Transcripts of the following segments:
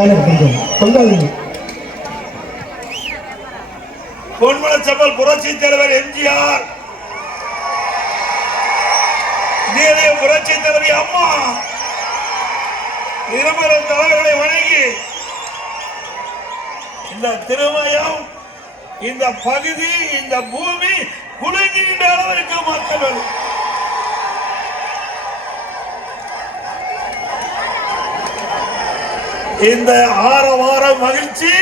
Banner கொஞ்சம் பொங்காதீங்க பொன்மலச்சம்பல் புரட்சி தலைவர் எம்ஜிஆர். நீதிய புரட்சி தலைவி அம்மா. இருவரும் தலைவர்களை வணங்கி இந்த திருமயம் இந்த பகுதி இந்த பூமி குலுங்கின்ற அளவிற்கு மக்கள் இந்த ஆரவார மகிழ்ச்சி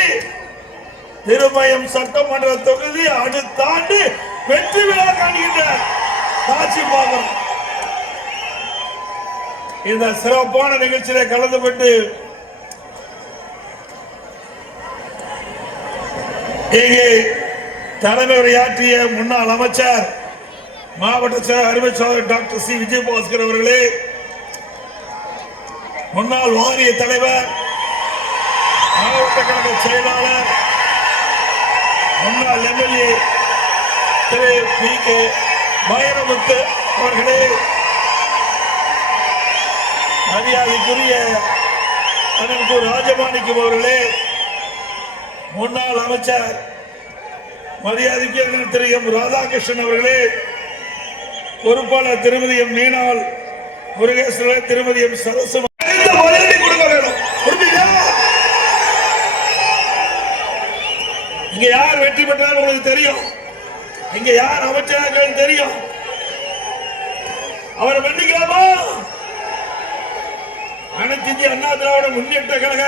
திருமயம் சட்டமன்ற தொகுதி அடுத்த ஆண்டு வெற்றி விழா காண்கின்ற காட்சி பாகம். இந்த சிறப்பான நிகழ்ச்சியில கலந்து கொண்டு இங்கே தலைமை உரையாற்றிய முன்னாள் அமைச்சர் மாவட்ட செயலர் அருமை சோதரர் டாக்டர் சி. விஜயபாஸ்கர் அவர்களே முன்னாள் வாரிய தலைவர் மாவட்ட கழக செயலாளர் முன்னாள் MLA Thiru P K Vairamuthu அவர்களே மரியாதைக்குரிய அனந்கு ராஜமாணிக்கம் அவர்களே முன்னாள் அமைச்சர் மரியாதைக்குரிய திரு எம் ராதாகிருஷ்ணன் அவர்களே பொறுப்பாளர் திருமதி எம் மீனாள் முருகேஸ்வரர் திருமதி எம் சரசு வெற்றி பெற்றார் உங்களுக்கு தெரியும். இங்க யார் அமைச்சராக தெரியும்? அவரை மன்னிக்கலாமா? அனைத்து இந்திய அண்ணா திராவிட முன்னேற்ற கழக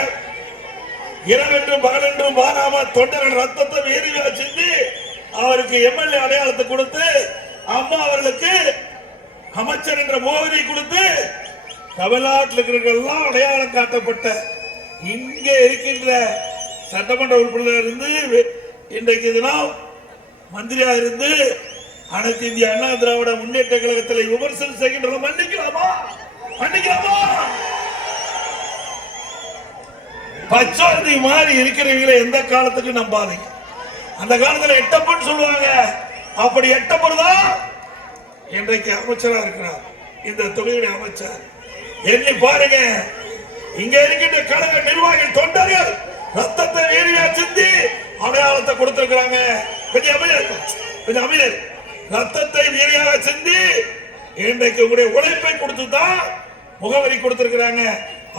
இரவென்றும் பகலென்றும் பாராம தொண்டர்கள் ரத்தத்தை வேறுவியா செஞ்சு அவருக்கு எம்எல்ஏ அடையாளத்தை கொடுத்து அம்மா அவர்களுக்கு அமைச்சர் என்ற முகவரி கொடுத்து தமிழ்நாட்டில் இருக்கிறவர்கள்லாம் அடையாளம் காட்டப்பட்ட இங்கே இருக்கின்ற சட்டமன்ற உறுப்பினர் இருந்து இன்றைக்கு தினம் மந்திரியா இருந்து அனைத்து இந்திய அண்ணா திராவிட முன்னேற்ற கழகத்தில் விமர்சனம் செய்கின்ற மன்னிக்கலாமா? மன்னிக்கலாமா? பச்சோந்தி மாதிரி இருக்கிறவங்களை எந்த காலத்துக்கு நம்பாதீங்க. அந்த காலத்துல எட்டப்பன் சொல்லுவாங்க. அப்படி எட்டப்படுதா இன்றைக்கு அமைச்சரா இருக்கிறார். இந்த தொழிலுடைய அமைச்சர். எண்ணி பாருங்க. இங்க இருக்கின்ற கழக நிர்வாகி தொண்டர்கள் ரத்தத்தை வீரியா சிந்தி அடையாளத்தை கொடுத்திருக்கிறாங்க. கொஞ்சம் அமைதியா கொஞ்சம் அமைதியா ரத்தத்தை வீரியாக செஞ்சு இன்றைக்கு உங்களுடைய உழைப்பை கொடுத்து தான் முகவரி கொடுத்திருக்கிறாங்க.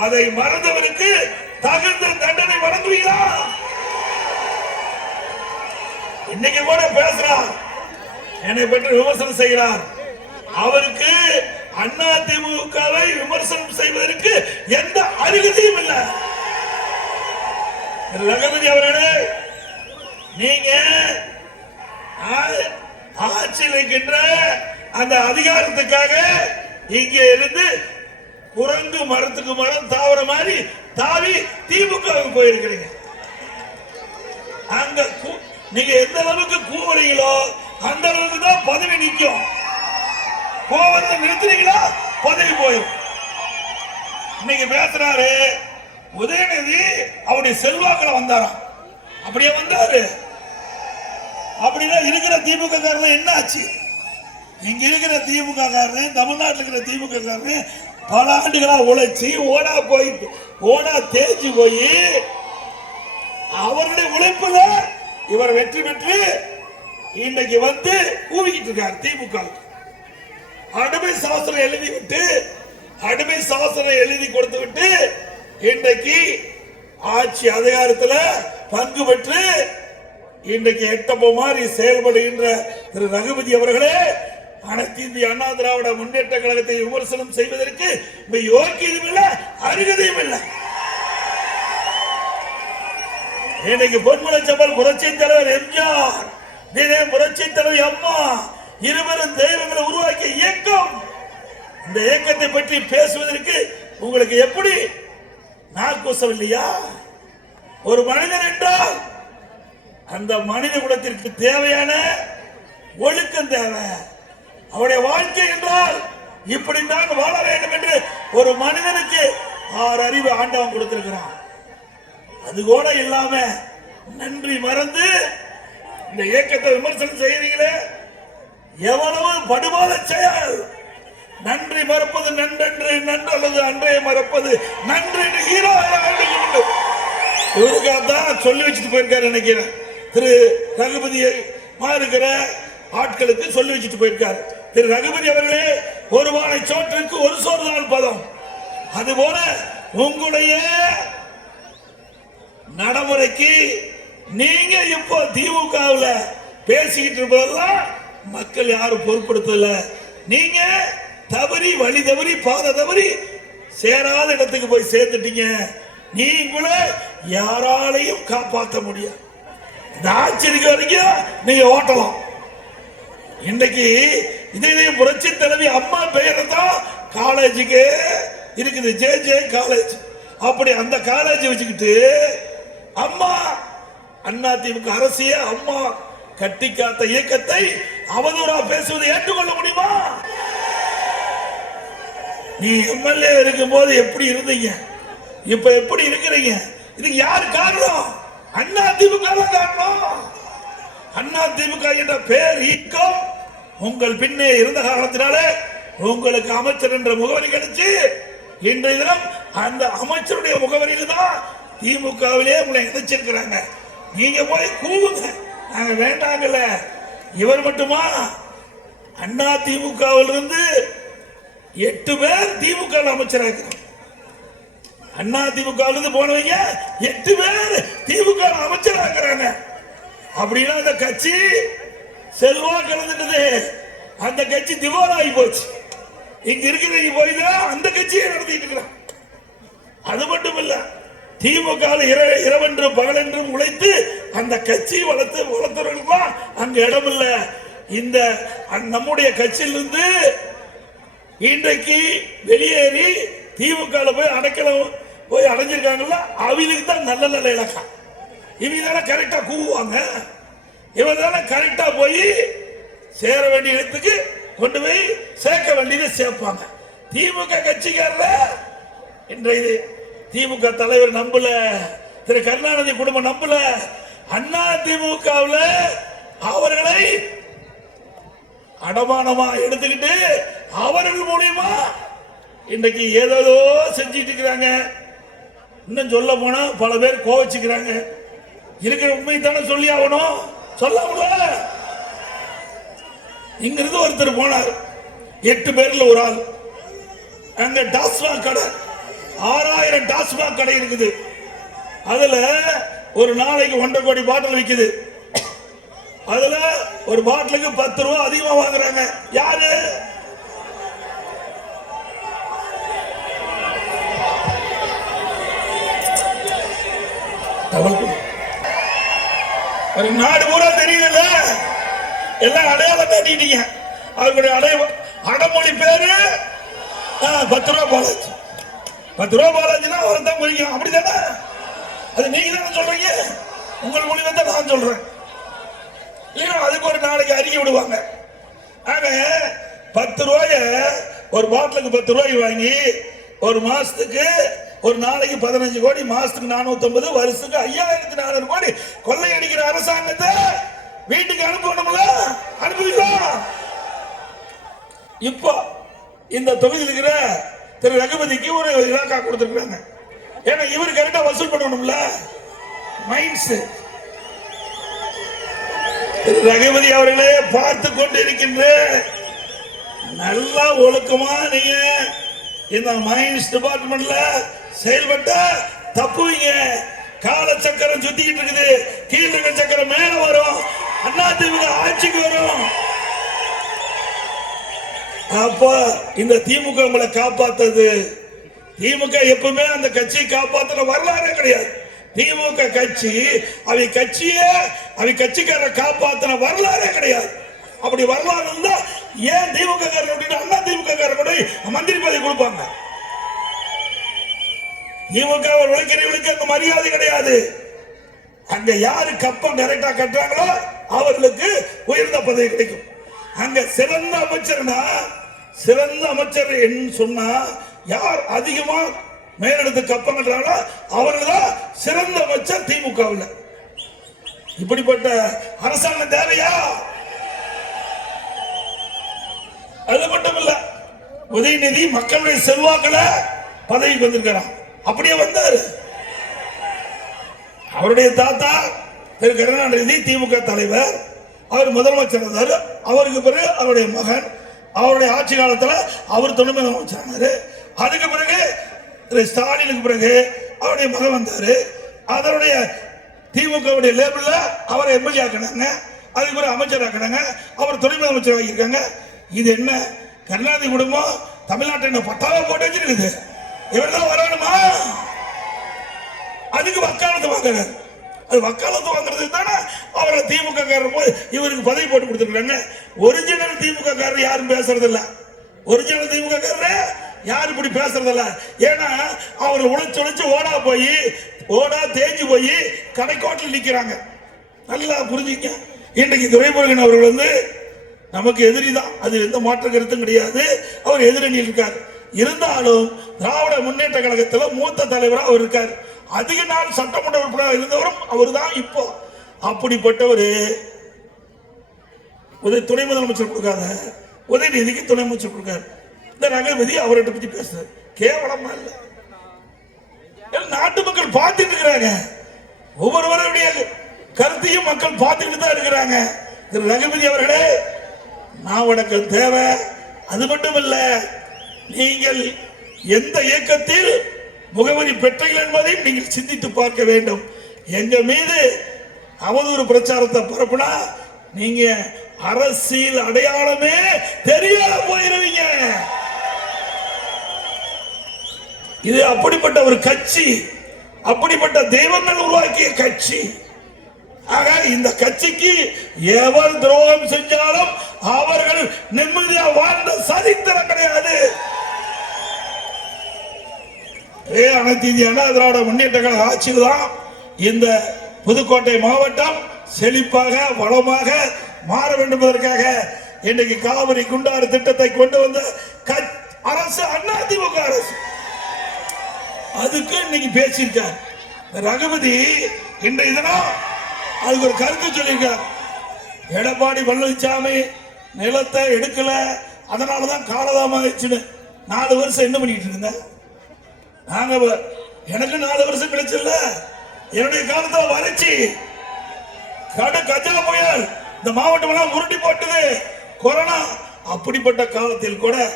அதை மறந்தவருக்கு தகுந்த தண்டனை வழங்குவீங்களா? இன்னைக்கு கூட பேசுறார். என்னை பற்றி விமர்சனம் செய்கிறார். அவருக்கு அண்ணா திமுகவை விமர்சனம் செய்வதற்கு எந்த அருகதையும் இல்லை. ரகபதி அவர்களே நீங்க ஆட்சியில் இருக்கின்ற அந்த அதிகாரத்துக்காக இங்கே இருந்து குரங்கு மரத்துக்கு மரம் தாவர மாதிரி தாவி திமுக போயிருக்கிறீங்க. அங்க கூ- நீங்க எந்த அளவுக்கு கூவுறீங்களோ அந்த அளவுக்கு தான் பதவி நிற்கும். கோவத்தை நிறுத்துறீங்களா? பதவி போயிடும் இன்னைக்கு பேசுறாரு உதயநிதி அவருடைய செல்வாக்கில் வந்தாராம். அப்படியே வந்தாரு. அப்படின்னா இருக்கிற திமுக காரன் என்ன ஆச்சு? இங்க இருக்கிற திமுக காரன் தமிழ்நாட்டில் இருக்கிற திமுக காரன் பல ஆண்டுகளா உழைச்சி ஓடா போய் ஓடா தேய்ச்சி போய் அவருடைய உழைப்புல இவர் வெற்றி பெற்று இன்னைக்கு வந்து கூவிக்கிட்டு இருக்கார் திமுக. அடிமை சாசனம் எழுதி விட்டு அடிமை சாசனம் எழுதி கொடுத்து விட்டு இன்றைக்கு ஆட்சி அதிகாரத்தில் பங்கு பெற்று இன்றைக்கு எட்டப்போ மாதிரி செயல்படுகின்ற திரு ரகுபதி அவர்களே அனைத்து இந்திய அண்ணா திராவிட முன்னேற்ற கழகத்தை விமர்சனம் செய்வதற்கு யோக்கியதும் இல்லை அருகதையும் இல்லை. இன்னைக்கு பொன்மலைச்சம்பல் புரட்சி தலைவர் எம்ஜிஆர் இதே புரட்சி தலைவர் அம்மா இருவரும் தெய்வங்களை உருவாக்கிய இயக்கம். இந்த இயக்கத்தை பற்றி பேசுவதற்கு உங்களுக்கு எப்படி நாக்கூசம் இல்லையா ஒரு மனிதன் என்றால் அந்த மனித குலத்திற்கு தேவையான ஒழுக்கம் தேவை. அவருடைய வாழ்க்கை என்றால் இப்படித்தான் வாழ வேண்டும் என்று ஒரு மனிதனுக்கு ஆறு அறிவு ஆண்டவன் கொடுத்திருக்கிறான். அது கூட இல்லாம நன்றி மறந்து இந்த இயக்கத்தை விமர்சனம் செய்யறீங்களே எவ்வளவு படுபாத செயல்! நன்றி மறப்பது நன்றன்று நன்றல்லது அன்றைய மறப்பது நன்றி ஹீரோ இவருக்காக தான் சொல்லி வச்சுட்டு போயிருக்காரு நினைக்கிறேன். திரு ரகுபதியை இருக்கிற ஆட்களுக்கு சொல்லி வச்சுட்டு போயிருக்காரு. திரு ரகுபதி அவர்களே ஒரு வாழை சோற்றுக்கு ஒரு சோறு தான் பதம். அதுபோல உங்களுடைய நடைமுறைக்கு நீங்க இப்போ திமுகவில் பேசிக்கிட்டு இருப்பதெல்லாம் மக்கள் யாரும் பொருட்படுத்தல. நீங்க தவறி வழி தவறி பாதை தவறி சேராத இடத்துக்கு போய் சேர்ந்துட்டீங்க. நீங்களே யாராலையும் காப்பாற்ற முடியாது. இந்த ஆட்சிக்கு வரைக்கும் நீங்க ஓட்டலாம். இன்னைக்கு இதே புரட்சி தலைவி அம்மா பெயரை தான் காலேஜுக்கு இருக்குது. J J college. அப்படி அந்த காலேஜ் வச்சுக்கிட்டு அம்மா அண்ணா திமுக அரசிய அம்மா கட்டிக்காத்த இயக்கத்தை அவதூறா பேசுவதை ஏற்றுக்கொள்ள முடியுமா? நீ எம்எல்ஏ இருக்கும்போது எப்படி இருந்தீங்க? இப்ப எப்படி இருக்கிறீங்க? இதுக்கு யார் காரணம்? அண்ணா திமுக காரணம். அண்ணா திமுக என்ற பேர் ஈக்கம். உங்கள் பின்னே இருந்த காரணத்தினாலே உங்களுக்கு அமைச்சர் என்ற முகவரி கிடைச்சு இன்றைய தினம் அந்த அமைச்சருடைய முகவரியில் தான் திமுகவிலே உங்களை இணைச்சிருக்கிறாங்க. நீங்க போய் கூவுங்க. நாங்க வேண்டாங்கல்ல. இவர் மட்டுமா? அண்ணா திமுகவிலிருந்து இருந்து எட்டு பேர் திமுக அமைச்சராக அண்ணா திமுக போனவங்க எட்டு பேர் திமுக அமைச்சராகிறாங்க அப்படின்னா அந்த கட்சி செல்வா கலந்துட்டது அந்த கட்சி திவால் ஆகி போச்சு. இங்க இருக்கிறவங்க போய் தான் அந்த கட்சியை நடத்திட்டு இருக்கிறான் அது மட்டும் இல்ல திமுக இரவென்று பகலென்றும் உழைத்து அந்த கட்சி வளர்த்து வளர்த்தவர்களுக்கு அங்க இடம் இல்லை இந்த நம்முடைய கட்சியிலிருந்து இன்றைக்கு வெளியேறி திமுக போய் அடைக்கலம் போய் அடைஞ்சிருக்காங்கல்ல அவங்களுக்கு தான் நல்ல நல்ல இலக்கம் இவங்க தானே கரெக்டா கூவுவாங்க. இவங்க தானே கரெக்டா போய் சேர வேண்டிய இடத்துக்கு கொண்டு போய் சேர்க்க வேண்டியதை சேர்ப்பாங்க. திமுக கட்சிக்காரர் இன்றைய திமுக தலைவர் நம்பல திரு கருணாநிதி குடும்பம் நம்பல அண்ணா திமுகவில் அவர்களை அடமானமா எடுத்துக்கிட்டு அவர்கள் மூலியமா இன்றைக்கு ஏதோ செஞ்சிட்டு இருக்கிறாங்க. இன்னும் சொல்ல போனா பல பேர் கோவச்சுக்கிறாங்க. இருக்கிற உண்மை தானே சொல்லி ஆகணும். சொல்லாமல இங்கிருந்து ஒருத்தர் போனார். எட்டு பேர்ல ஒரு ஆள். அங்க டாஸ்மாக் கடை. ஆறாயிரம் டாஸ்மாக் கடை இருக்குது. அதுல ஒரு நாளைக்கு ஒன்றரை கோடி பாட்டில் விற்குது அதுல ஒரு பாட்டிலுக்கு பத்து ரூபா அதிகமா வாங்குறாங்க. யாரு? ஒரு நாடு பூரா தெரியுதுல்ல? எல்லாம் அடையாளம் காட்டிட்டீங்க. அவங்களுடைய அடைய அடமொழி பேரு ஆ, பத்து ரூபா பாலாஜி. பத்து ரூபா பாலாஜினா அவரை தான் அப்படி தானே அது நீங்க தானே சொல்றீங்க? உங்கள் மொழி வந்து நான் சொல்றேன். இன்னும் அதுக்கு ஒரு நாளைக்கு அறிக்கை விடுவாங்க. ஆக பத்து ரூபாய ஒரு பாட்டிலுக்கு பத்து ரூபாய் வாங்கி ஒரு மாசத்துக்கு ஒரு நாளைக்கு பதினஞ்சு கோடி மாசத்துக்கு நானூத்தி ஐம்பது வருஷத்துக்கு ஐயாயிரத்தி நானூறு கோடி கொள்ளையடிக்கிற அரசாங்கத்தை வீட்டுக்கு அனுப்பணும்ல? அனுப்பிக்கலாம் இப்போ இந்த தொகுதியில் இருக்கிற திரு ரகுபதிக்கு ஒரு இலாக்கா கொடுத்துருக்குறாங்க. ஏன்னா இவர் கரெக்டா வசூல் பண்ணணும்ல? மைண்ட்ஸ் ரகுபதி அவர்களே பார்த்து கொண்டு இருக்கின்ற நல்லா ஒழுக்கமா நீங்க இந்த மைன்ஸ் டிபார்ட்மெண்ட்ல செயல்பட்ட தப்புவீங்க. கால சக்கரம் சுத்திக்கிட்டு இருக்குது. கீழ சக்கரம் மேல வரும். அண்ணா திமுக ஆட்சிக்கு வரும். அப்ப இந்த திமுக உங்களை காப்பாத்தது திமுக எப்பவுமே அந்த கட்சியை காப்பாத்துற வரலாறே கிடையாது. திமுக கட்சி அவை கட்சியே அவை கட்சிக்கார காப்பாத்தின வரலாறே கிடையாது. அப்படி வரலாறு இருந்தா ஏன் திமுக அண்ணா திமுக கூட மந்திரி பதவி கொடுப்பாங்க. திமுக உழைக்கிறவர்களுக்கு அந்த மரியாதை கிடையாது. அங்க யாரு கப்பம் கரெக்டா கட்டுறாங்களோ அவர்களுக்கு உயர்ந்த பதவி கிடைக்கும். அங்க சிறந்த அமைச்சர்னா சிறந்த அமைச்சர் என்று சொன்னா யார் அதிகமா மேலெடுத்து கப்பம் கட்டுறாங்களோ? அவர்கள் தான் சிறந்த அமைச்சர் திமுகவில். இப்படிப்பட்ட அரசாங்கம் தேவையா? அது மட்டும் இல்ல உதயநிதி மக்களுடைய செல்வாக்களை பதவிக்கு வந்திருக்கிறான். அப்படியே வந்தாரு. அவருடைய தாத்தா திரு கருணாநிதி திமுக தலைவர். அவர் முதலமைச்சர் இருந்தார். அவருக்கு பிறகு அவருடைய மகன் அவருடைய ஆட்சி காலத்துல அவர் துணை முதலமைச்சர் அதுக்கு பிறகு திரு ஸ்டாலினுக்கு பிறகு அவருடைய மகன் வந்தார். அதனுடைய திமுகவுடைய லேபிளில் அவரை எம்எல்ஏ ஆக்கினாங்க. அதுக்கு பிறகு அமைச்சர் ஆக்கினாங்க. அவர் துணை முதலமைச்சர் ஆகியிருக்காங்க இது என்ன? கருணாநிதி குடும்பம் தமிழ்நாட்டை என்ன பட்டாவா போட்டு வச்சிருக்குது? இவர் தான் வரணுமா? அதுக்கு வக்காலத்து வாங்குறாரு. அது வக்காலத்து வாங்குறதுக்கு தானே அவரை திமுக காரர் போய் இவருக்கு பதவி போட்டு கொடுத்துருக்காங்க. ஒரிஜினல் திமுக காரர் யாரும் பேசுறதில்ல. ஒரிஜினல் திமுக காரர் யார் இப்படி பேசுறதில்ல. ஏன்னா அவர் உழைச்சு உழைச்சு ஓடா போய் ஓடா தேஞ்சு போய் கடைக்கோட்டில் நிற்கிறாங்க நல்லா புரிஞ்சுக்க இன்றைக்கு துரைமுருகன் அவர்கள் வந்து நமக்கு எதிரி தான் அது எந்த மாற்று கருத்தும் கிடையாது. அவர் எதிரணியில் இருக்கார். இருந்தாலும் திராவிட முன்னேற்ற கழகத்தில் மூத்த தலைவராக அவர் இருக்கார். அதிக நாள் சட்டமன்ற உறுப்பினராக இருந்தவரும் அவர் தான் இப்போ. அப்படிப்பட்டவர் உதய துணை முதலமைச்சர் கொடுக்காத உதயநிதிக்கு துணை அமைச்சர் கொடுக்காரு. இந்த ரகபதி அவர்கிட்ட பத்தி பேசுறாரு கேவலமா இல்ல. நாட்டு மக்கள் பார்த்துட்டு இருக்கிறாங்க. ஒவ்வொருவருடைய கருத்தையும் மக்கள் பார்த்துக்கிட்டு தான் இருக்கிறாங்க. திரு ரகுபதி அவர்களே நாவடக்கம் தேவை. அது மட்டும் இல்ல நீங்கள் எந்த இயக்கத்தில் முகவரி பெற்றீர்கள் என்பதையும் நீங்கள் சிந்தித்து பார்க்க வேண்டும். எங்க மீது அவதூறு பிரச்சாரத்தை பரப்புனா நீங்க அரசியல் அடையாளமே தெரியாத போயிருவீங்க. இது அப்படிப்பட்ட ஒரு கட்சி அப்படிப்பட்ட தெய்வங்கள் உருவாக்கிய கட்சி. ஆக இந்த கட்சிக்கு எவர் துரோகம் செஞ்சாலும் அவர்கள் நிம்மதியா வாழ்ந்த சரித்திரம் கிடையாது. ஏ அனைத்து இந்திய திராவிட முன்னேற்ற கழக ஆட்சியில் தான் இந்த புதுக்கோட்டை மாவட்டம் செழிப்பாக வளமாக மாற வேண்டும் என்பதற்காக இன்றைக்கு காவிரி குண்டாறு திட்டத்தை கொண்டு வந்த அரசு அண்ணா திமுக அரசு. அதுக்கு இன்னைக்கு பேசியிருக்கார். ரகுபதி இன்றைய தினம் அதுக்கு ஒரு கருத்து சொல்லியிருக்கார். எடப்பாடி பழனிசாமி நிலத்தை எடுக்கல. அதனாலதான் காலதாமதிச்சுன்னு நாலு வருஷம் என்ன பண்ணிட்டு இருந்தேன்? நாங்க எனக்கு நாலு வருஷம் கிடைச்சல என்னுடைய காலத்தில் வறட்சி. கடு கஜா புயல். இந்த மாவட்டம் எல்லாம் உருட்டி போட்டது. கொரோனா. அப்படிப்பட்ட காலத்தில் கூட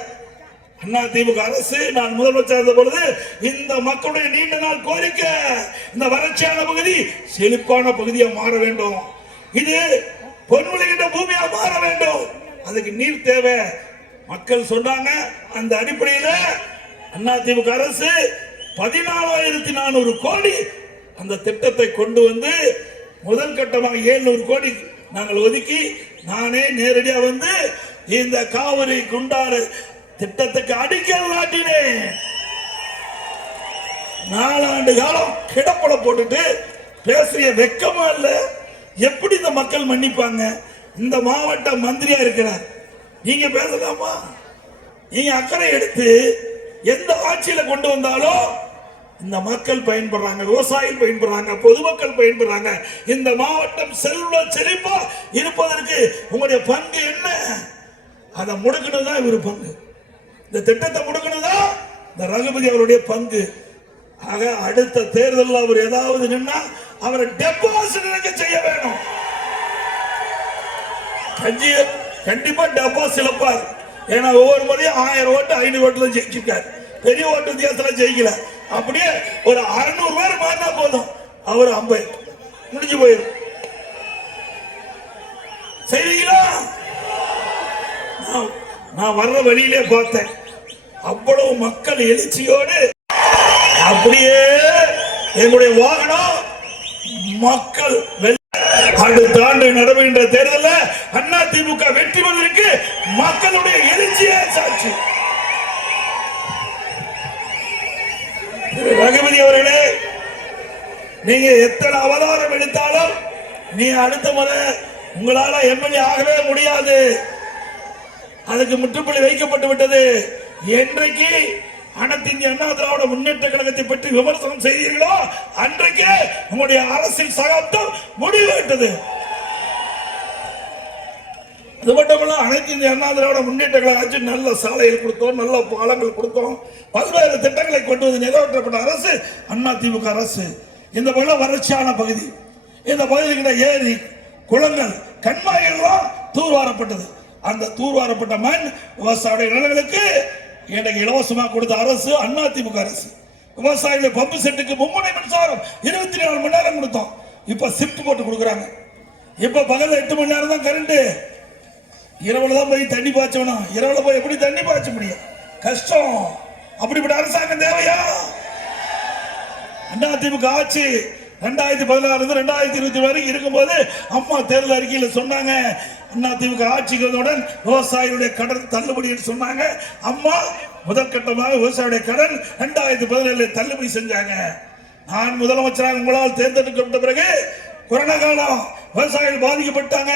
அண்ணா திமுக அரசு நான் முதலமைச்சர் இருந்த பொழுது இந்த மக்களுடைய நீண்ட நாள் கோரிக்கை இந்த வறட்சியான பகுதி செழிப்பான பகுதியா மாற வேண்டும். இது பொன்விளைகின்ற பூமியா மாற வேண்டும். அதுக்கு நீர் தேவை. மக்கள் சொன்னாங்க அந்த அடிப்படையில அண்ணா திமுக அரசு பதினாலாயிரத்தி நானூறு கோடி அந்த திட்டத்தை கொண்டு வந்து முதல் கட்டமாக 700 கோடி நாங்கள் ஒதுக்கி நானே நேரடியாக வந்து இந்த காவிரி குண்டாறு திட்டத்துக்கு அடிக்கல் நாட்டினேன். நாலாண்டு காலம் கிடப்பட போட்டுட்டு பேசிய வெக்கமா இல்ல? எப்படி இந்த மக்கள் மன்னிப்பாங்க? இந்த மாவட்ட மந்திரியா இருக்கிறார். நீங்க பேசலாமா? நீங்க அக்கறை எடுத்து எந்த ஆட்சியில கொண்டு வந்தாலும் இந்த மக்கள் பயன்படுறாங்க விவசாயிகள் பயன்படுறாங்க பொதுமக்கள் பயன்படுறாங்க. இந்த மாவட்டம் செல்வ செழிப்பா இருப்பதற்கு உங்களுடைய பங்கு என்ன? அதை முடக்கணும் தான் இவர் பங்கு. இந்த திட்டத்தை முடக்கணும் இந்த ரகுபதி அவருடைய பங்கு. ஆக அடுத்த தேர்தலில் அவர் ஏதாவது நின்னா அவரை டெபாசிட் செய்ய வேணும். கண்டிப்பா டெபாசிட் இழப்பார். ஏன்னா ஒவ்வொரு முறையும் ஆயிரம் ஓட்டு ஐநூறு ஓட்டுல ஜெயிச்சிருக்காரு. பெரிய ஓட்டு வித்தியாசத்துல ஜெயிக்கல. அப்படியே ஒரு அறுநூறு பேர் மாறினா போதும். அவர் ஐம்பது. முடிஞ்சு போயிடும் செய்வீங்களா? நான் வர்ற வழியிலே பார்த்தேன். அவ்வளவு மக்கள் எழுச்சியோடு அப்படியே எங்களுடைய வாகனம் மக்கள் வெள்ள- அடுத்த ஆண்டு நடைபெறுகின்ற தேர்தலில் அண்ணா திமுக வெற்றி பெறுவதற்கு மக்களுடைய எழுச்சியே சாட்சி. ரகுபதி அவர்களே நீங்க எத்தனை அவதாரம் எடுத்தாலும் நீ அடுத்த முறை உங்களால எம்எல்ஏ ஆகவே முடியாது. அதுக்கு முற்றுப்புள்ளி வைக்கப்பட்டு விட்டது. என்றைக்கு அனைத்து இந்திய அண்ணா திராவிட முன்னேற்ற கழகத்தை பற்றி விமர்சனம் செய்தீர்களோ அன்றைக்கு உங்களுடைய அரசியல் சகாப்தம் முடிவுவிட்டது. அது மட்டுமல்ல அனைத்து இந்திய அண்ணா திராவிட முன்னேற்ற கழக ஆட்சி நல்ல சாலைகள் கொடுத்தோம் நல்ல பாலங்கள் கொடுத்தோம். பல்வேறு திட்டங்களை கொண்டு வந்து நிறைவேற்றப்பட்ட அரசு அண்ணா திமுக அரசு. இந்த பகுதியில் வறட்சியான பகுதி. இந்த பகுதியில் ஏரி குளங்கள் கண்மாய்கள்லாம் தூர்வாரப்பட்டது. அந்த தூர்வாரப்பட்ட மண் விவசாய நிலங்களுக்கு எனக்கு இலவசமாக கொடுத்த அரசு அதிமுக அரசு. விவசாயிகள் பம்பு செட்டுக்கு மும்முனை மின்சாரம் இருபத்தி நாலு மணி நேரம் கொடுத்தோம். இப்ப ஷிஃப்ட் போட்டு கொடுக்குறாங்க. இப்ப பகல்ல எட்டு மணி நேரம் தான் கரண்ட் இரவுல தான் போய் தண்ணி பாய்ச்சணும். இரவுல போய் எப்படி தண்ணி பாய்ச்ச முடியும்? கஷ்டம். அப்படிப்பட்ட அரசாங்கம் தேவையா? அண்ணா திமுக ஆட்சி ரெண்டாயிரத்தி பதினாறு இருந்து ரெண்டாயிரத்தி இருபத்தி வரைக்கும் இருக்கும்போது அம்மா தேர்தல் அறிக்கையில் சொன்னாங்க. அண்ணா திமுக ஆட்சிக்கு வந்தவுடன் விவசாயிகளுடைய கடன் தள்ளுபடி என்று சொன்னாங்க. அம்மா முதற்கட்டமாக விவசாயியுடைய கடன் ரெண்டாயிரத்தி பதினேழு தள்ளுபடி செஞ்சாங்க. நான் முதலமைச்சராக உங்களால் தேர்ந்தெடுக்கப்பட்ட பிறகு கொரோனா காலம் விவசாயிகள் பாதிக்கப்பட்டாங்க.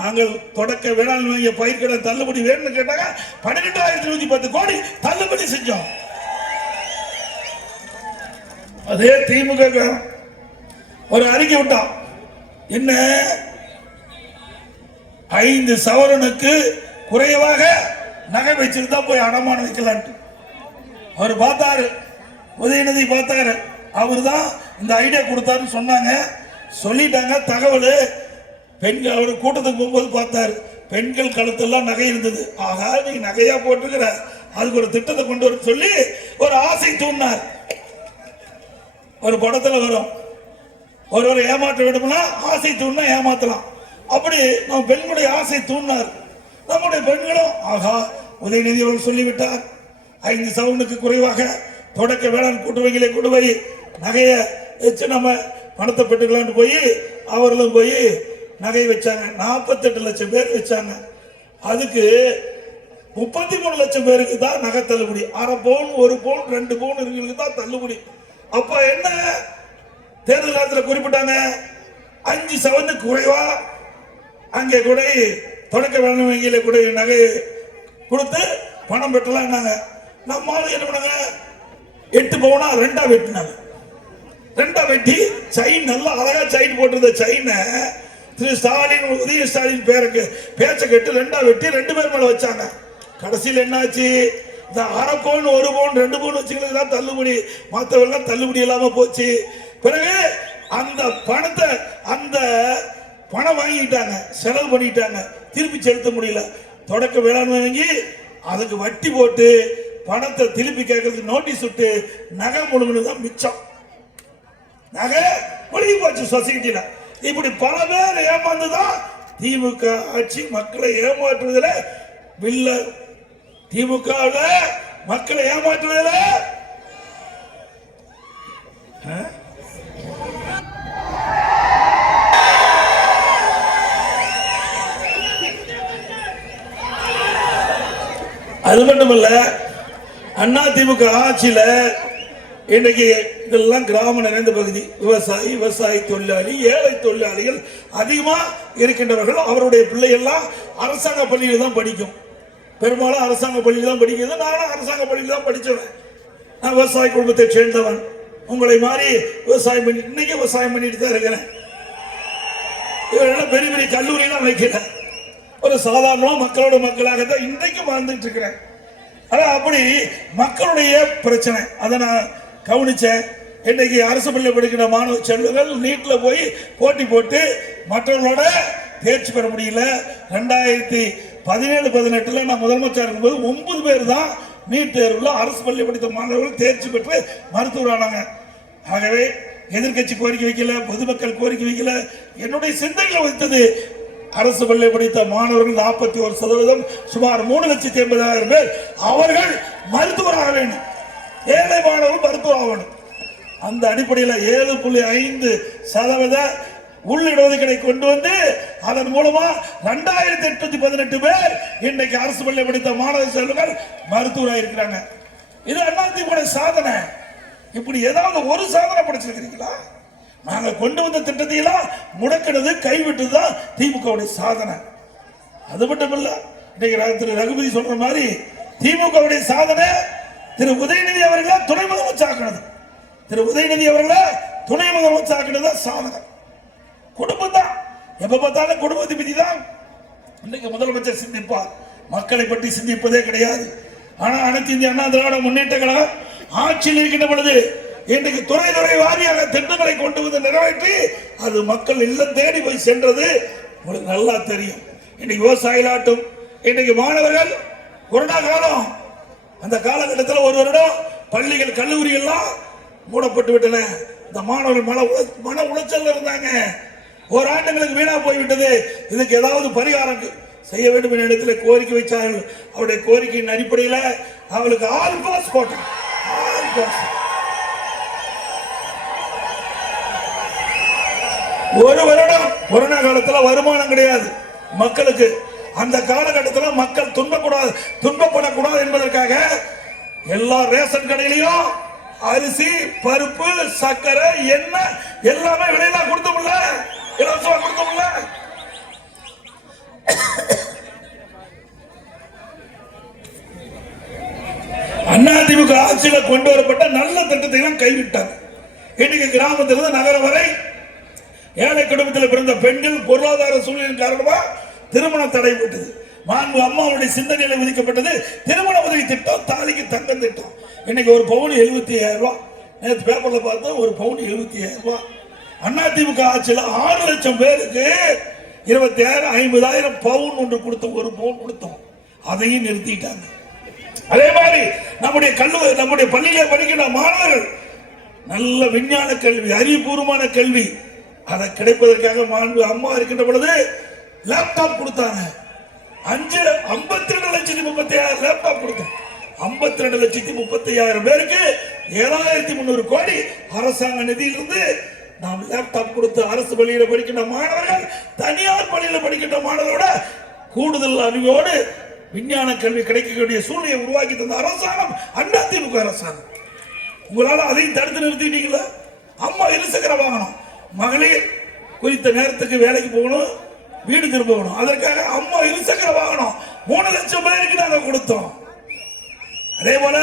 நாங்கள் தொடக்க வேளாண் வங்கிய பயிர்க்கடன் தள்ளுபடி வேணும்னு கேட்டாங்க. பன்னிரெண்டாயிரத்தி நூத்தி பத்து கோடி தள்ளுபடி செஞ்சோம். அதே திமுக ஒரு அறிக்கை விட்டான் என்ன? ஐந்து சவரனுக்கு குறைவாக நகை வச்சிருந்தா போய் அடமானம் வைக்கலான்ட்டு. அவர் பார்த்தாரு. உதயநிதி பார்த்தாரு. அவர் தான் இந்த ஐடியா கொடுத்தாருன்னு சொன்னாங்க. சொல்லிட்டாங்க. தகவல் பெண்கள் அவர் கூட்டத்துக்கு போகும்போது பார்த்தாரு. பெண்கள் கழுத்தெல்லாம் நகை இருந்தது. ஆகா நீ நகையா போட்டுருக்கிற. அதுக்கு ஒரு திட்டத்தை கொண்டு வர சொல்லி ஒரு ஆசை தூண்டினார். ஒரு படத்தில் வரும். ஒருவர் ஏமாற்ற வேண்டும்னா ஆசை தூண்டினா ஏமாத்தலாம். அப்படி நம் பெண்களுடைய ஆசை தூண்டினார் நம்முடைய பெண்களும் ஆகா உதயநிதி அவர்கள் சொல்லிவிட்டார். ஐந்து சவுண்டுக்கு குறைவாக தொடக்க வேளாண் கூட்டுவைகளை கொண்டு போய் நகையை வச்சு நம்ம பணத்தை பெற்றுக்கலாம்னு போய் அவர்களும் போய் நகை வச்சாங்க. நாற்பத்தெட்டு லட்சம் பேர் வச்சாங்க. அதுக்கு முப்பத்தி மூணு லட்சம் பேருக்கு தான் நகை தள்ளுபடி. அரை பவுன் ஒரு பவுன் ரெண்டு பவுன் இருக்கிறதுக்கு தான் தள்ளுபடி. அப்போ என்ன தேர்தல் நேரத்தில் குறிப்பிட்டாங்க? அஞ்சு சவுனுக்கு குறைவா அங்கே கூட தொடக்க வேளாண் வங்கியில் கூட நகை கொடுத்து பணம் பெற்றலாம்னாங்க நம்ம ஆளு என்ன பண்ணாங்க? எட்டு பவுனா ரெண்டா வெட்டினாங்க. ரெண்டா வெட்டி செயின் நல்லா அழகா செயின் போட்டிருந்த செயினை திரு ஸ்டாலின் உதய ஸ்டாலின் பேருக்கு பேச்ச கட்டு ரெண்டா வெட்டி ரெண்டு பேர் மேலே வச்சாங்க. கடைசியில் என்னாச்சு? இந்த அரை பவுன் ஒரு பவுன் ரெண்டு பவுன் வச்சுக்கிறது தான் தள்ளுபடி. மற்றவெல்லாம் தள்ளுபடி இல்லாமல் போச்சு. பிறகு அந்த பணத்தை அந்த பணம் வாங்கிட்டாங்க செலவு பண்ணிட்டாங்க திருப்பி செலுத்த முடியல. தொடக்க வேளாண்மை வாங்கி அதுக்கு வட்டி போட்டு பணத்தை திருப்பி கேட்கறதுக்கு நோட்டீஸ் விட்டு நகை முழுவதும் தான் மிச்சம். நகை ஒழுகி போச்சு சொசைட்டில. இப்படி பல பேர் ஏமாந்துதான் திமுக ஆட்சி மக்களை ஏமாற்றுவதில் வில்ல திமுகவில் மக்களை ஏமாற்றுவதில் அது மட்டுமல்ல அண்ணா திமுக ஆட்சியில இன்னைக்கு இதெல்லாம் கிராம நிறைந்த பகுதி விவசாயி விவசாய தொழிலாளி ஏழை தொழிலாளிகள் அதிகமா இருக்கின்றவர்கள். அவருடைய பிள்ளைகள்லாம் அரசாங்க பள்ளியில் தான் படிக்கும். பெரும்பாலும் அரசாங்க பள்ளியில் தான் படிக்கிறது. நானும் அரசாங்க பள்ளியில் தான் படிச்சவன். நான் விவசாய குடும்பத்தை சேர்ந்தவன். உங்களை மாதிரி விவசாயம் பண்ணி இன்னைக்கு விவசாயம் பண்ணிட்டு தான் இருக்கிறேன். இவரெல்லாம் பெரிய பெரிய கல்லூரியெல்லாம் வைக்கிறேன் ஒரு சாதாரண மக்களோட மக்களாக தான் இன்றைக்கும் வாழ்ந்துட்டு இருக்கிறேன் ஆனா அப்படி மக்களுடைய பிரச்சனை. அதை நான் கவனிச்சேன். இன்னைக்கு அரசு பள்ளி படிக்கிற மாணவ செல்வங்கள் நீட்டில் போய் போட்டி போட்டு மற்றவர்களோட தேர்ச்சி பெற முடியல. ரெண்டாயிரத்தி பதினேழு பதினெட்டில் நான் முதலமைச்சர் இருக்கும்போது ஒன்பது பேர் தான் நீட் தேர்வில் அரசு பள்ளி படித்த மாணவர்கள் தேர்ச்சி பெற்று மருத்துவர் ஆனாங்க. ஆகவே எதிர்க்கட்சி கோரிக்கை வைக்கல பொதுமக்கள் கோரிக்கை வைக்கல. என்னுடைய சிந்தனையில் வைத்தது அரசு பள்ளி படித்த மாணவர்கள் நாற்பத்தி ஒரு சதவீதம் சுமார் மூணு லட்சத்தி எண்பதாயிரம் பேர் அவர்கள் மருத்துவராக வேண்டும். ஏழை மாணவர்கள் மருத்துவராக ஆகணும் அந்த அடிப்படையில் ஏழு புள்ளி ஐந்து சதவீத உள்ளிடஒதுக்கீடை கொண்டு வந்து அதன் மூலமா ரெண்டாயிரத்தி எட்நூத்தி பதினெட்டு பேர் இன்னைக்கு அரசு பள்ளி படித்த மாணவ செல்வங்கள் மருத்துவராக இருக்கிறாங்க. இது அதிமுக சாதனை. இப்படி ஏதாவது ஒரு சாதனை படிச்சிருக்கிறீங்களா? நாங்க கொண்டு வந்த திட்டத்தை எல்லாம் முடக்கினது கைவிட்டது தான் திமுகவுடைய சாதனை. அது மட்டும் இல்ல இன்னைக்கு திரு ரகுபதி சொல்ற மாதிரி திமுகவுடைய சாதனை திரு உதயநிதி அவர்களை துணை முதலமைச்சாக்கினது திரு உதயநிதி அவர்களை துணை முதலமைச்சாக்கினது தான் சாதனை. குடும்பம் தான். எப்ப பார்த்தாலும் குடும்பத்தை பத்தி தான் இன்னைக்கு முதலமைச்சர் சிந்திப்பார். மக்களை பற்றி சிந்திப்பதே கிடையாது. ஆனா அனைத்து இந்திய அண்ணா திராவிட முன்னேற்ற கழகம் ஆட்சியில் இருக்கின்ற பொழுது இன்றைக்கு துறை துறை வாரியாக திட்டங்களை கொண்டு வந்து நிறைவேற்றி அது மக்கள் இல்லம் தேடி போய் சென்றது உங்களுக்கு நல்லா தெரியும். இன்னைக்கு விவசாயிகளாட்டும் இன்னைக்கு மாணவர்கள் கொரோனா காலம் அந்த காலகட்டத்தில் ஒரு வருடம் பள்ளிகள் கல்லூரிகள்லாம் மூடப்பட்டு விட்டன. இந்த மாணவர்கள் மன உள- மன உளைச்சல் இருந்தாங்க. ஒரு ஆண்டுகளுக்கு வீணா போய்விட்டது இதுக்கு ஏதாவது பரிகாரம் செய்ய வேண்டும் என்ற இடத்துல கோரிக்கை வைச்சார்கள். அவருடைய கோரிக்கையின் அடிப்படையில் அவளுக்கு ஆல் பாஸ் போட்டான் ஆல் பாஸ். ஒரு வருடம் கொரோனா காலத்துல வருமானம் கிடையாது. மக்களுக்கு அந்த காலகட்டத்தில் மக்கள் துன்பக்கூடாது துன்பப்படக்கூடாது என்பதற்காக எல்லா ரேஷன் கடையிலையும் அரிசி பருப்பு சர்க்கரை எண்ணெய் எல்லாமே விலையெல்லாம் கொடுத்தோம்ல இலவசமா கொடுத்தோம்ல அதிமுக ஆட்சியில் கொண்டு வரப்பட்ட நல்ல திட்டத்தை எல்லாம் கைவிட்டாங்க. இன்னைக்கு கிராமத்திலிருந்து நகரம் வரை ஏழை குடும்பத்தில் பிறந்த பெண்கள் பொருளாதார சூழ்நிலையின் காரணமாக திருமணம் தடைபட்டது மாண்பு அம்மாவுடைய சிந்தனையில் விதிக்கப்பட்டது. திருமண உதவி திட்டம் தாலிக்கு தங்கம் திட்டம். இன்னைக்கு ஒரு பவுன் எழுபத்தி ஐயாயிரம் ரூபாய் நேற்று பேப்பரில் பார்த்தோம் ஒரு பவுன் எழுபத்தி ஐயாயிரம் ரூபாய் அதிமுக ஆட்சியில் ஆறு லட்சம் பேருக்கு இருபத்தி ஆயிரம் ஐம்பதாயிரம் பவுன் ஒன்று கொடுத்தோம். ஒரு பவுன் கொடுத்தோம். அதையும் நிறுத்திட்டாங்க. அதே மாதிரி நம்முடைய கல்லூரி நம்முடைய பள்ளியில படிக்கிற மாணவர்கள் நல்ல விஞ்ஞான கல்வி அறிவுபூர்வமான கல்வி அதை கிடைப்பதற்காக மாண்பு அம்மா இருக்கின்ற பொழுது லேப்டாப் கொடுத்தாங்க. அஞ்சு ஐம்பத்தி ரெண்டு லட்சத்தி முப்பத்தி ஆயிரம் லேப்டாப் கொடுத்தோம் ஐம்பத்தி ரெண்டு லட்சத்தி முப்பத்தி ஐயாயிரம் பேருக்கு ஏழாயிரத்தி முந்நூறு கோடி அரசாங்க நிதியிலிருந்து நாம் லேப்டாப் கொடுத்து அரசு பள்ளியில் படிக்கின்ற மாணவர்கள் தனியார் பள்ளியில் படிக்கின்ற மாணவரோட கூடுதல் அறிவோடு விஞ்ஞான கல்வி கிடைக்கக்கூடிய சூழ்நிலையை உருவாக்கி தந்த அரசாங்கம் அதிமுக அரசாங்கம். உங்களால் அதையும் தடுத்து நிறுத்திட்டீங்களா? அம்மா இருசக்கர வாகனம். மகளிர் குறித்த நேரத்துக்கு வேலைக்கு போகணும் வீடு திரும்பணும் அதற்காக அம்மா இருசக்கர வாகனம் மூணு லட்சம் பேருக்கு நாங்கள் கொடுத்தோம். அதே போல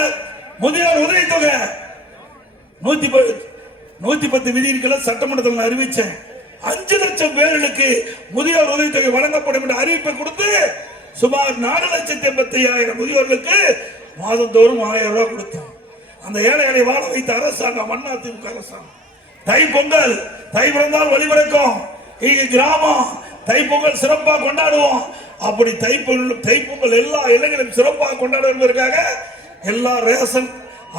முதியோர் உதவித்தொகை நூத்தி நூத்தி பத்து விதிகளை சட்டமன்றத்தில் நான் அறிவிச்சேன். அஞ்சு லட்சம் பேர்களுக்கு முதியோர் உதவித்தொகை வழங்கப்படும் என்ற அறிவிப்பை கொடுத்து சுமார் நாலு லட்சத்தி எண்பத்தி ஐயாயிரம் முதியோர்களுக்கு மாதந்தோறும் ஆயிரம் ரூபாய் கொடுத்தோம். அந்த ஏழைகளை வாழ வைத்த அரசாங்கம் அண்ணா திமுக அரசாங்கம். தை பொங்கல் தை பிறந்தால் வழிபிறக்கும் இங்க கிராமம் தை பொங்கல் சிறப்பாக கொண்டாடுவோம். அப்படி தை பொங்கல் தை பொங்கல் எல்லா இளைஞரும் சிறப்பாக கொண்டாடுவதற்காக என்பதற்காக எல்லா ரேஷன்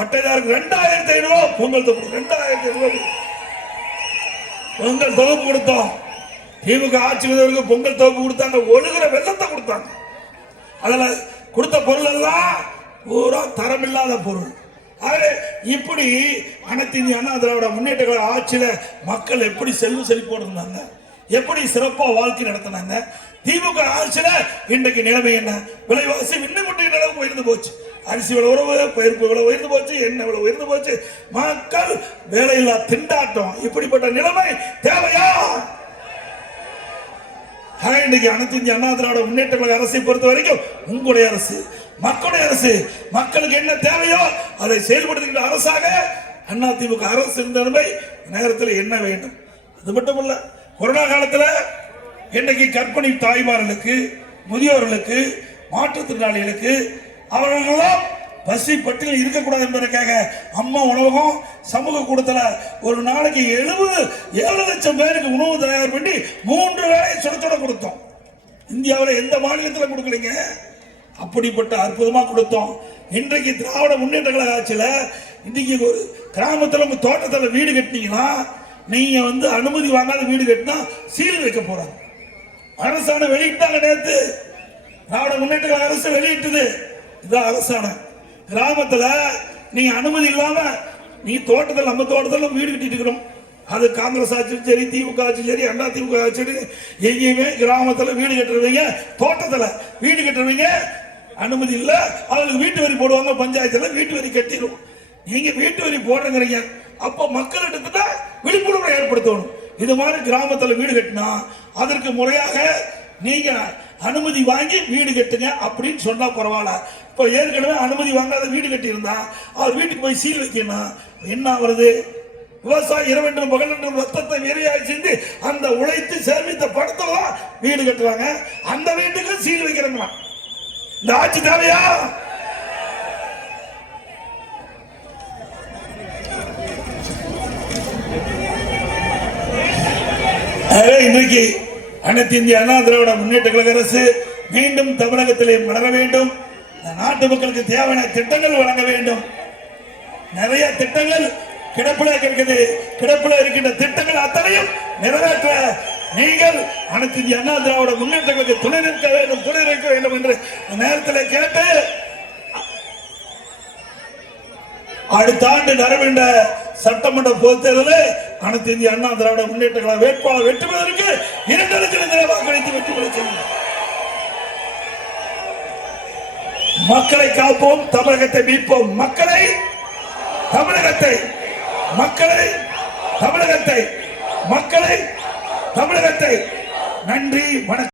அட்டைதாருக்கு ரெண்டாயிரத்தி ஐநூறுவா பொங்கல் தொகுப்பு ரெண்டாயிரத்தி ஐநூறு ரூபாய். பொங்கல் தொகுப்பு கொடுத்தோம். திமுக ஆட்சி வந்தவர்களுக்கு பொங்கல் தொகுப்பு கொடுத்தாங்க. ஒழுகிற வெள்ளத்தை கொடுத்தாங்க. அதில் கொடுத்த பொருள் எல்லாம் பூரா தரமில்லாத பொருள். ஆக இப்படி அனைத்து இந்திய அண்ணா திராவிட முன்னேற்ற கழக ஆட்சியில மக்கள் எப்படி செல்வ செழிப்போடு இருந்தாங்க? எப்படி சிறப்பா வாழ்க்கை நடத்தினாங்க? திமுக ஆட்சியில இன்றைக்கு நிலைமை என்ன? விலைவாசி இன்னும் கொண்டு நிலவு உயர்ந்து போச்சு. அரிசி விலை உறவு பயிர்ப்பு விலை உயர்ந்து போச்சு எண்ணெய் விலை உயர்ந்து போச்சு. மக்கள் வேலையில்லா திண்டாட்டம். இப்படிப்பட்ட நிலைமை தேவையா? இன்னைக்கு அனைத்து இந்திய அண்ணா திராவிட முன்னேற்ற கழக அரசை பொறுத்த வரைக்கும் உங்களுடைய அரசு மக்களுடைய அரசு மக்களுக்கு என்ன தேவையோ அதை செயல்படுத்துகின்ற அரசாக அண்ணா அரசு இருந்தமை நேரத்தில் என்ன வேண்டும்? அது மட்டும் இல்ல கொரோனா காலத்தில் இன்னைக்கு கற்பனை தாய்மார்களுக்கு முதியோர்களுக்கு மாற்றுத்திறனாளிகளுக்கு அவர்களெல்லாம் பசி பட்டியல் இருக்கக்கூடாது என்பதற்காக அம்மா உணவகம் சமூக கூடத்தில் ஒரு நாளைக்கு எழுபது ஏழு லட்சம் பேருக்கு உணவு தயார் பண்ணி மூன்று வேளை சுட சுட கொடுத்தோம். இந்தியாவில் எந்த மாநிலத்தில் கொடுக்கலீங்க? அப்படிப்பட்ட அற்புதமாக கொடுத்தோம். இன்றைக்கு திராவிட முன்னேற்ற கழக ஆட்சியில் இன்றைக்கி ஒரு கிராமத்தில் உங்கள் தோட்டத்தில் வீடு கட்டினீங்கன்னா நீங்கள் வந்து அனுமதி வாங்காத வீடு கட்டினா சீல் வைக்க போகிறாங்க அரசாணை வெளியிட்டாங்க நேற்று திராவிட முன்னேற்ற கழக அரசு வெளியிட்டது. இதுதான் அரசாணை. கிராமத்தில் நீங்கள் அனுமதி இல்லாமல் நீ தோட்டத்தில் நம்ம தோட்டத்தில் வீடு கட்டிட்டு இருக்கிறோம். அது காங்கிரஸ் ஆட்சியும் சரி திமுக ஆட்சியும் சரி அண்ணா திமுக ஆட்சியும் எங்கேயுமே கிராமத்தில் வீடு கட்டுறவங்க தோட்டத்தில் வீடு கட்டுறவங்க அனுமதி இல்லை. அவங்களுக்கு வீட்டு வரி போடுவாங்க பஞ்சாயத்துல வீட்டு வரி கட்டிடுவோம் நீங்க வீட்டு வரி போடுறீங்க அப்ப மக்களிடத்துல விழிப்புணர்வை ஏற்படுத்தணும். இது மாதிரி கிராமத்தில் வீடு கட்டினா அதற்கு முறையாக நீங்க அனுமதி வாங்கி வீடு கட்டுங்க அப்படின்னு சொன்னா பரவாயில்ல. இப்போ ஏற்கனவே அனுமதி வாங்காத வீடு கட்டியிருந்தா அவர் வீட்டுக்கு போய் சீல் வைக்கணும் என்ன வருது விவசாயி இரவென்றும் பகலென்றும் ரத்தத்தை வேறையாய் செஞ்சு அந்த உழைத்து சேமித்த படத்தெல்லாம் தான் வீடு கட்டுறாங்க அந்த வீட்டுக்கு சீல் வைக்கிறாங்களா இந்த ஆட்சி தேவையா இன்றைக்கு அனைத்து இந்திய அண்ணா திராவிட முன்னேற்ற கழக அரசு மீண்டும் தமிழகத்திலே மலர வேண்டும். நாட்டு மக்களுக்கு தேவையான திட்டங்கள் வழங்க வேண்டும். நிறைய திட்டங்கள் கிடப்பில் இருக்கிறது கிடப்பில் இருக்கின்ற திட்டங்கள் அத்தனையும் நிறைவேற்ற நீங்கள் அனைத்து இந்திய அண்ணா திராவிட முன்னேற்றங்களுக்கு துணை நிற்க வேண்டும் துணை நிற்க வேண்டும் என்று இந்த நேரத்தில் கேட்டு அடுத்த ஆண்டு நடைபெற்ற சட்டமன்ற பொதுத் தேர்தலில் அனைத்து இந்திய அண்ணா திராவிட முன்னேற்ற கழக வேட்பாளர் வெற்றி பெறுவதற்கு இரண்டு லட்சம் வாக்களித்து வெற்றி பெற செய்யுங்கள் மக்களை காப்போம் தமிழகத்தை மீட்போம். மக்களை தமிழகத்தை மக்களை தமிழகத்தை மக்களை தமிழகத்தை நன்றி வணக்கம்.